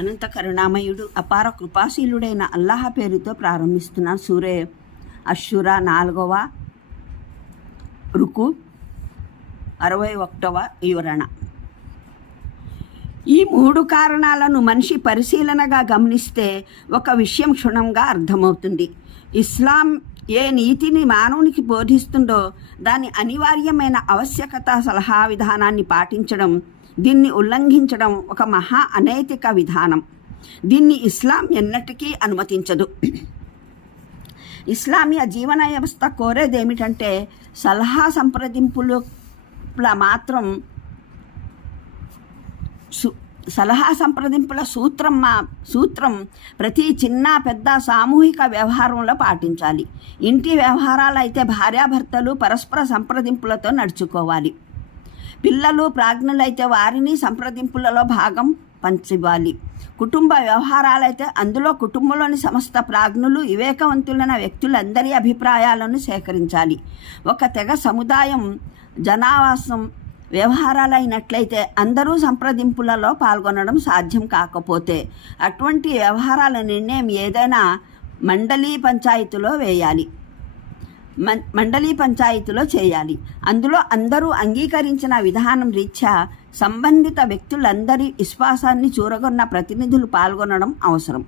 అనంత కరుణామయుడు అపార కృపాశీలుడైన అల్లాహ పేరుతో ప్రారంభిస్తున్న సూరే అశ్షుర నాలుగవ రుకు అరవై ఒకటవ వివరణ. ఈ మూడు కారణాలను మనిషి పరిశీలనగా గమనిస్తే ఒక విషయం క్షుణ్ణంగా అర్థమవుతుంది. ఇస్లాం ఏ నీతిని మానవునికి బోధిస్తుందో దాని అనివార్యమైన ఆవశ్యకత సలహా విధానాన్ని పాటించడం దీన్ని ఉల్లంఘించడం ఒక మహా అనైతిక విధానం. దీన్ని ఇస్లాం ఎన్నటికీ అనుమతించదు. ఇస్లామీయ జీవన వ్యవస్థ కోరేది ఏమిటంటే సలహా సంప్రదింపులు మాత్రం సు సలహా సంప్రదింపుల సూత్రం మా సూత్రం ప్రతి చిన్న పెద్ద సామూహిక వ్యవహారంలో పాటించాలి. ఇంటి వ్యవహారాలు అయితే భార్యాభర్తలు పరస్పర సంప్రదింపులతో నడుచుకోవాలి. పిల్లలు ప్రాజ్ఞులైతే వారిని సంప్రదింపులలో భాగం పంచివ్వాలి కుటుంబ వ్యవహారాలైతే అందులో కుటుంబంలోని సమస్త ప్రాజ్ఞులు వివేకవంతులైన వ్యక్తులందరి అభిప్రాయాలను సేకరించాలి. ఒక తెగ సముదాయం జనావాసం వ్యవహారాలైనట్లయితే అందరూ సంప్రదింపులలో పాల్గొనడం సాధ్యం కాకపోతే అటువంటి వ్యవహారాల నిర్ణయం ఏదైనా మండలీ పంచాయతీలో వేయాలి. మండలి పంచాయతీలో చేయాలి. అందులో అందరూ అంగీకరించిన విధానం రీత్యా సంబంధిత వ్యక్తులందరి విశ్వాసాన్ని చూరగొన్న ప్రతినిధులు పాల్గొనడం అవసరం.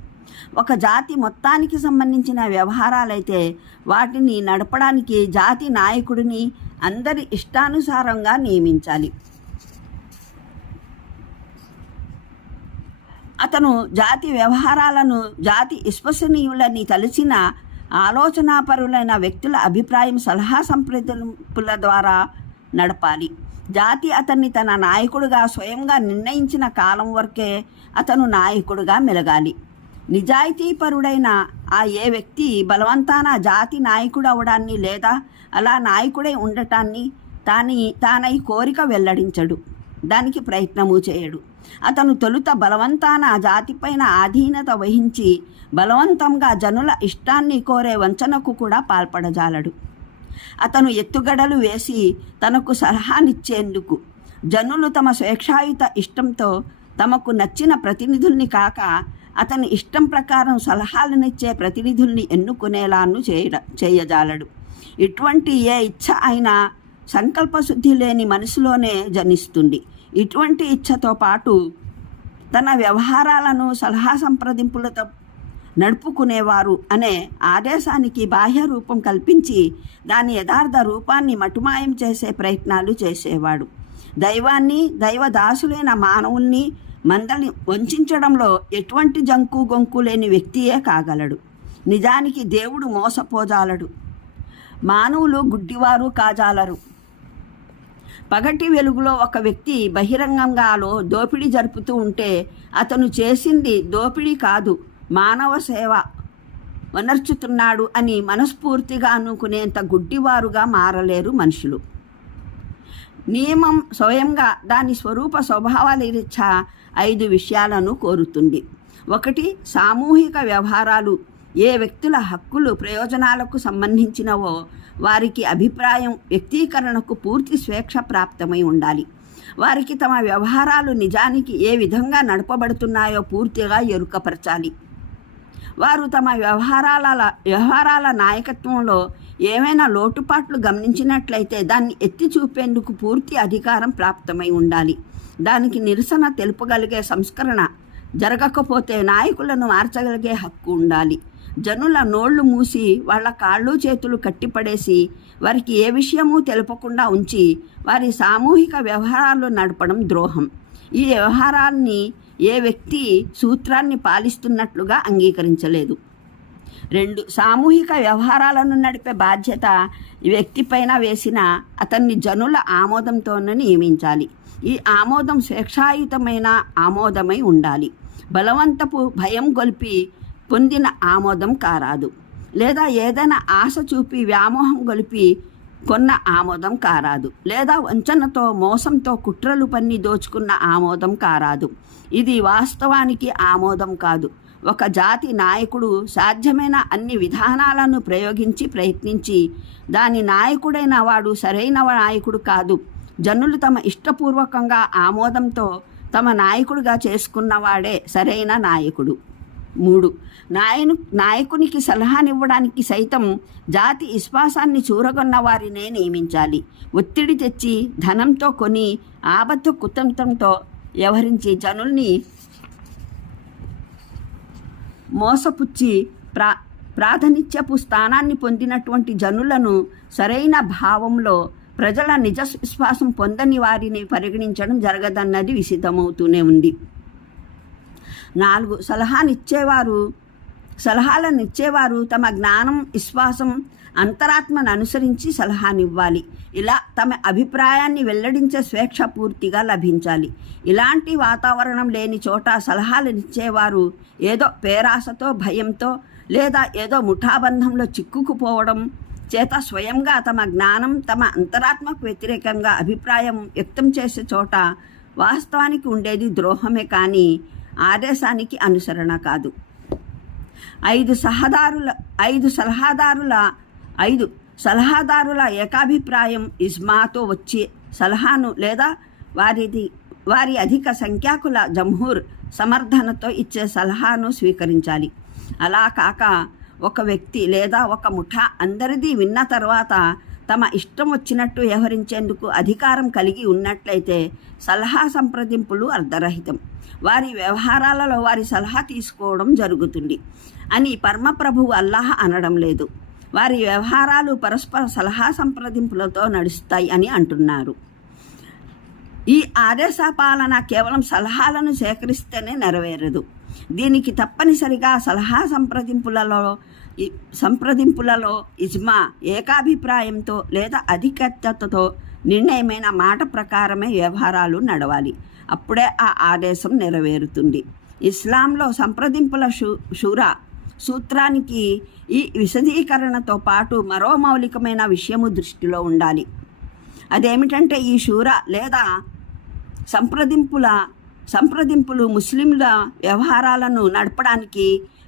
ఒక జాతి మొత్తానికి సంబంధించిన వ్యవహారాలైతే వాటిని నడపడానికి జాతి నాయకుడిని అందరి ఇష్టానుసారంగా నియమించాలి. అతను జాతి వ్యవహారాలను జాతి విశ్వసనీయులని తలచిన ఆలోచనాపరులైన వ్యక్తుల అభిప్రాయం సలహా సంప్రదింపుల ద్వారా నడపాలి. జాతి అతన్ని తన నాయకుడిగా స్వయంగా నిర్ణయించిన కాలం వరకే అతను నాయకుడిగా మెలగాలి. నిజాయితీపరుడైన ఆ ఏ వ్యక్తి బలవంతాన జాతి నాయకుడు అవడాన్ని లేదా అలా నాయకుడై ఉండటాన్ని తాని తానై కోరిక వెల్లడించడు. దానికి ప్రయత్నము చేయడు. అతను తొలుత బలవంతాన జాతిపైన ఆధీనత వహించి బలవంతంగా జనుల ఇష్టాన్ని కోరే వంచనకు కూడా పాల్పడజాలడు. అతను ఎత్తుగడలు వేసి తనకు సలహానిచ్చేందుకు జనులు తమ స్వేచ్ఛాయుత ఇష్టంతో తమకు నచ్చిన ప్రతినిధుల్ని కాక అతని ఇష్టం ప్రకారం సలహాలనిచ్చే ప్రతినిధుల్ని ఎన్నుకునేలాను చేయడ చేయజాలడు. ఇటువంటి ఏ ఇచ్చ అయినా సంకల్పశుద్ధి లేని మనసులోనే జనిస్తుంది. ఇటువంటి ఇచ్ఛతో పాటు తన వ్యవహారాలను సలహా సంప్రదింపులతో నడుపుకునేవారు అనే ఆదేశానికి బాహ్య రూపం కల్పించి దాని యథార్థ రూపాన్ని మటుమాయం చేసే ప్రయత్నాలు చేసేవాడు. దైవాన్ని దైవదాసులైన మానవుల్ని మందల్ని వంచడంలో ఎటువంటి జంకు గొంకు లేని వ్యక్తియే కాగలడు. నిజానికి దేవుడు మోసపోజాలడు. మానవులు గుడ్డివారు కాజాలరు. పగటి వెలుగులో ఒక వ్యక్తి బహిరంగంగాలో దోపిడీ జరుపుతూ ఉంటే అతను చేసింది దోపిడీ కాదు మానవ సేవ వనర్చుతున్నాడు అని మనస్ఫూర్తిగా అనుకునేంత గుడ్డివారుగా మారలేరు మనుషులు. నియమం స్వయంగా దాని స్వరూప స్వభావాల ఐదు విషయాలను కోరుతుంది. ఒకటి సామూహిక వ్యవహారాలు. ఏ వ్యక్తుల హక్కులు ప్రయోజనాలకు సంబంధించినవో వారికి అభిప్రాయం వ్యక్తీకరణకు పూర్తి స్వేచ్ఛ ప్రాప్తమై ఉండాలి. వారికి తమ వ్యవహారాలు నిజానికి ఏ విధంగా నడపబడుతున్నాయో పూర్తిగా ఎరుకపరచాలి. వారు తమ వ్యవహారాల వ్యవహారాల నాయకత్వంలో ఏమైనా లోటుపాట్లు గమనించినట్లయితే దాన్ని ఎత్తి చూపేందుకు పూర్తి అధికారం ప్రాప్తమై ఉండాలి. దానికి నిరసన తెలుపగలిగే సంస్కరణ జరగకపోతే నాయకులను మార్చగలిగే హక్కు ఉండాలి. జనుల నోళ్ళు మూసి వాళ్ళ కాళ్ళు చేతులు కట్టిపడేసి వారికి ఏ విషయమూ తెలపకుండా ఉంచి వారి సామూహిక వ్యవహారాలు నడపడం ద్రోహం. ఈ వ్యవహారాన్ని ఏ వ్యక్తి సూత్రాన్ని పాలిస్తున్నట్లుగా అంగీకరించలేదు. రెండు సామూహిక వ్యవహారాలను నడిపే బాధ్యత వ్యక్తిపైన వేసిన అతన్ని జనుల ఆమోదంతోనే నియమించాలి. ఈ ఆమోదం స్వేచ్ఛాయుతమైన ఆమోదమై ఉండాలి. బలవంతపు భయం గొలిపి పొందిన ఆమోదం కారాదు. లేదా ఏదైనా ఆశ చూపి వ్యామోహం గొలిపి కొన్న ఆమోదం కారాదు. లేదా వంచనతో మోసంతో కుట్రలు పన్ని దోచుకున్న ఆమోదం కారాదు. ఇది వాస్తవానికి ఆమోదం కాదు. ఒక జాతి నాయకుడు సాధ్యమైన అన్ని విధానాలను ప్రయోగించి ప్రయత్నించి దాని నాయకుడైన వాడు సరైన నాయకుడు కాదు. జనులు తమ ఇష్టపూర్వకంగా ఆమోదంతో తమ నాయకుడిగా చేసుకున్నవాడే సరైన నాయకుడు. మూడు. నాయను నాయకునికి సలహానివ్వడానికి సైతం జాతి విశ్వాసాన్ని చూరగొన్న వారినే నియమించాలి. ఒత్తిడి తెచ్చి ధనంతో కొని ఆబద్ధ కుతంత్రంతో వ్యవహరించి జనుల్ని మోసపుచ్చి ప్రా ప్రాధనిత్యపు స్థానాన్ని పొందినటువంటి జనులను సరైన భావంలో ప్రజల నిజ విశ్వాసం పొందని వారిని పరిగణించడం జరగదన్నది విసిద్ధమవుతూనే ఉంది. నాలుగు సలహానిచ్చేవారు సలహాలను ఇచ్చేవారు తమ జ్ఞానం విశ్వాసం అంతరాత్మను అనుసరించి సలహానివ్వాలి. ఇలా తమ అభిప్రాయాన్ని వెల్లడించే స్వేచ్ఛ పూర్తిగా లభించాలి. ఇలాంటి వాతావరణం లేని చోట సలహాలనిచ్చేవారు ఏదో పేరాసతో భయంతో లేదా ఏదో ముఠాబంధంలో చిక్కుకుపోవడం చేత స్వయంగా తమ జ్ఞానం తమ అంతరాత్మకు వ్యతిరేకంగా అభిప్రాయం వ్యక్తం చేసే చోట వాస్తవానికి ఉండేది ద్రోహమే కానీ ఆదేశానికి అనుసరణ కాదు. ఐదు సహదారుల ఐదు సలహాదారుల ఐదు సలహాదారుల ఏకాభిప్రాయం ఇజ్మాతో వచ్చే సలహాను లేదా వారిది వారి అధిక సంఖ్యాకుల జమ్హూర్ సమర్థనతో ఇచ్చే సలహాను స్వీకరించాలి. అలా కాక ఒక వ్యక్తి లేదా ఒక ముఠా అందరిది విన్న తర్వాత తమ ఇష్టం వచ్చినట్టు వ్యవహరించేందుకు అధికారం కలిగి ఉన్నట్లయితే సలహా సంప్రదింపులు అర్ధరహితం. వారి వ్యవహారాలలో వారి సలహా తీసుకోవడం జరుగుతుంది అని పరమప్రభువు అల్లాహ్ అనడం లేదు. వారి వ్యవహారాలు పరస్పర సలహా సంప్రదింపులతో నడుస్తాయి అని అంటున్నారు. ఈ ఆదేశ పాలన కేవలం సలహాలను సేకరిస్తేనే నెరవేరదు. దీనికి తప్పనిసరిగా సలహా సంప్రదింపులలో సంప్రదింపులలో ఇజ్మా ఏకాభిప్రాయంతో లేదా అధికతతో నిర్ణయమైన మాట ప్రకారమే వ్యవహారాలు నడవాలి. అప్పుడే ఆ ఆదేశం నెరవేరుతుంది. ఇస్లాంలో సంప్రదింపుల షూ షూరా సూత్రానికి ఈ విశదీకరణతో పాటు మరో మౌలికమైన విషయము దృష్టిలో ఉండాలి. అదేమిటంటే ఈ షూరా లేదా సంప్రదింపుల సంప్రదింపులు ముస్లింల వ్యవహారాలను నడపడానికి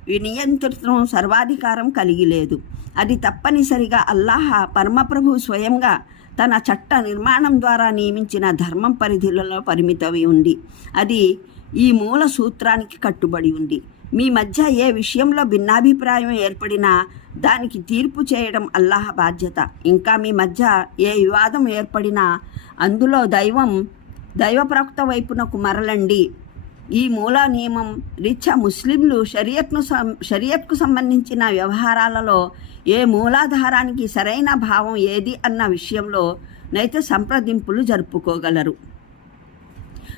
నియంత్రిత్వం నియంత్రితం సర్వాధికారం కలిగి లేదు అది తప్పనిసరిగా అల్లాహ పరమప్రభు స్వయంగా తన చట్ట నిర్మాణం ద్వారా నియమించిన ధర్మం పరిధులలో పరిమితమై ఉంది. అది ఈ మూల సూత్రానికి కట్టుబడి ఉంది. మీ మధ్య ఏ విషయంలో భిన్నాభిప్రాయం ఏర్పడినా దానికి తీర్పు చేయడం అల్లాహ బాధ్యత. ఇంకా మీ మధ్య ఏ వివాదం ఏర్పడినా అందులో దైవం దైవప్రవక్త వైపునకు మరలండి. ఈ మూల నియమం రీత్యా ముస్లింలు షరియత్ను సం షరియత్కు సంబంధించిన వ్యవహారాలలో ఏ మూలాధారానికి సరైన భావం ఏది అన్న విషయంలో నైతే సంప్రదింపులు జరుపుకోగలరు.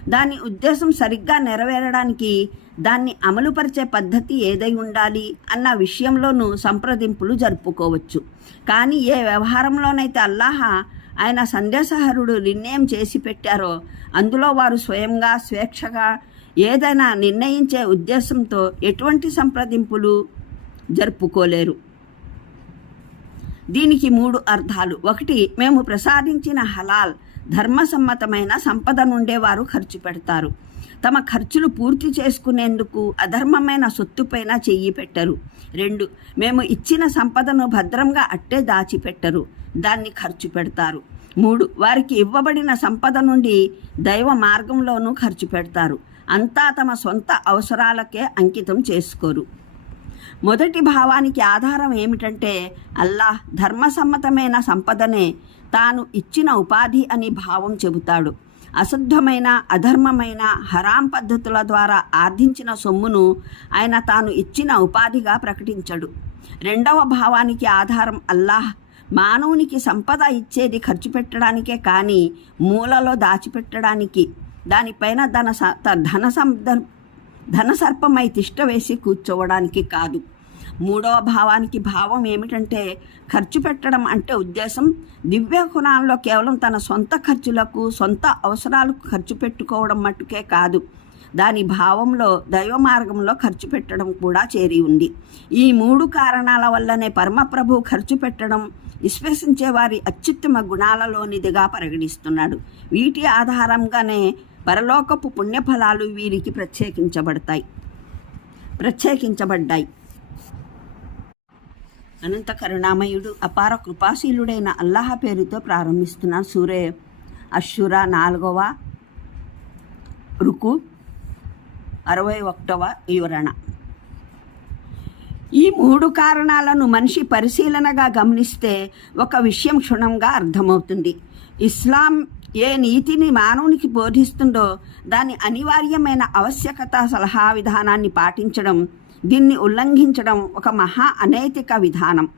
దాని ఉద్దేశం సరిగ్గా నెరవేరడానికి దాన్ని అమలుపరిచే పద్ధతి ఏదై ఉండాలి అన్న విషయంలోనూ సంప్రదింపులు జరుపుకోవచ్చు. కానీ ఏ వ్యవహారంలోనైతే అల్లాహ ఆయన సందేశహరుడు నిర్ణయం చేసి పెట్టారో అందులో వారు స్వయంగా స్వేచ్ఛగా ఏదైనా నిర్ణయించే ఉద్దేశంతో ఎటువంటి సంప్రదింపులు జరుపుకోలేరు. దీనికి మూడు అర్థాలు. ఒకటి మేము ప్రసాదించిన హలాల్ ధర్మసమ్మతమైన సంపద నుండే వారు ఖర్చు పెడతారు. తమ ఖర్చులు పూర్తి చేసుకునేందుకు అధర్మమైన సొత్తుపైన చెయ్యి పెట్టరు. రెండు మేము ఇచ్చిన సంపదను భద్రంగా అట్టే దాచిపెట్టరు. దాన్ని ఖర్చు పెడతారు. మూడు వారికి ఇవ్వబడిన సంపద నుండి దైవ మార్గంలోనూ ఖర్చు పెడతారు. అంతా తమ సొంత అవసరాలకే అంకితం చేసుకోరు. మొదటి భావానికి ఆధారం ఏమిటంటే అల్లాహ్ ధర్మసమ్మతమైన సంపదనే తాను ఇచ్చిన ఉపాధి అని భావం చెబుతాడు. అశుద్ధమైన అధర్మమైన హరాం పద్ధతుల ద్వారా ఆర్ధించిన సొమ్మును ఆయన తాను ఇచ్చిన ఉపాధిగా ప్రకటించడు. రెండవ భావానికి ఆధారం అల్లాహ్ మానవునికి సంపద ఇచ్చేది ఖర్చు పెట్టడానికే కానీ మూలలో దాచిపెట్టడానికి. దానిపైన ధన స- త- ధన సందర్ ధనసర్పమై తిష్ట వేసి కూర్చోవడానికి కాదు. మూడవ భావానికి భావం ఏమిటంటే ఖర్చు పెట్టడం అంటే ఉద్దేశం. దివ్య గుణాల్లో కేవలం తన సొంత ఖర్చులకు సొంత అవసరాలకు ఖర్చు పెట్టుకోవడం మట్టుకే కాదు. దాని భావంలో దైవ మార్గంలో ఖర్చు పెట్టడం కూడా చేరి ఉంది. ఈ మూడు కారణాల వల్లనే పరమప్రభు ఖర్చు పెట్టడం విశ్వసించే వారి అత్యుత్తమ గుణాలలోనిదిగా పరిగణిస్తున్నాడు. వీటి ఆధారంగానే పరలోకపు పుణ్యఫలాలు వీరికి ప్రత్యేకించబడతాయి. ప్రత్యేకించబడ్డాయి. అనంత కరుణామయుడు అపార కృపాశీలుడైన అల్లాహ పేరుతో ప్రారంభిస్తున్న సూరే అశ్షురా నాలుగవ రుకు అరవై ఒకటవ వివరణ. ఈ మూడు కారణాలను మనిషి పరిశీలనగా గమనిస్తే ఒక విషయం క్షుణ్ణంగా అర్థమవుతుంది. ఇస్లాం ఏ నీతిని మానవునికి బోధిస్తుందో దాని అనివార్యమైన ఆవశ్యకత సలహా విధానాన్ని పాటించడం దీన్ని ఉల్లంఘించడం ఒక మహా అనైతిక విధానం.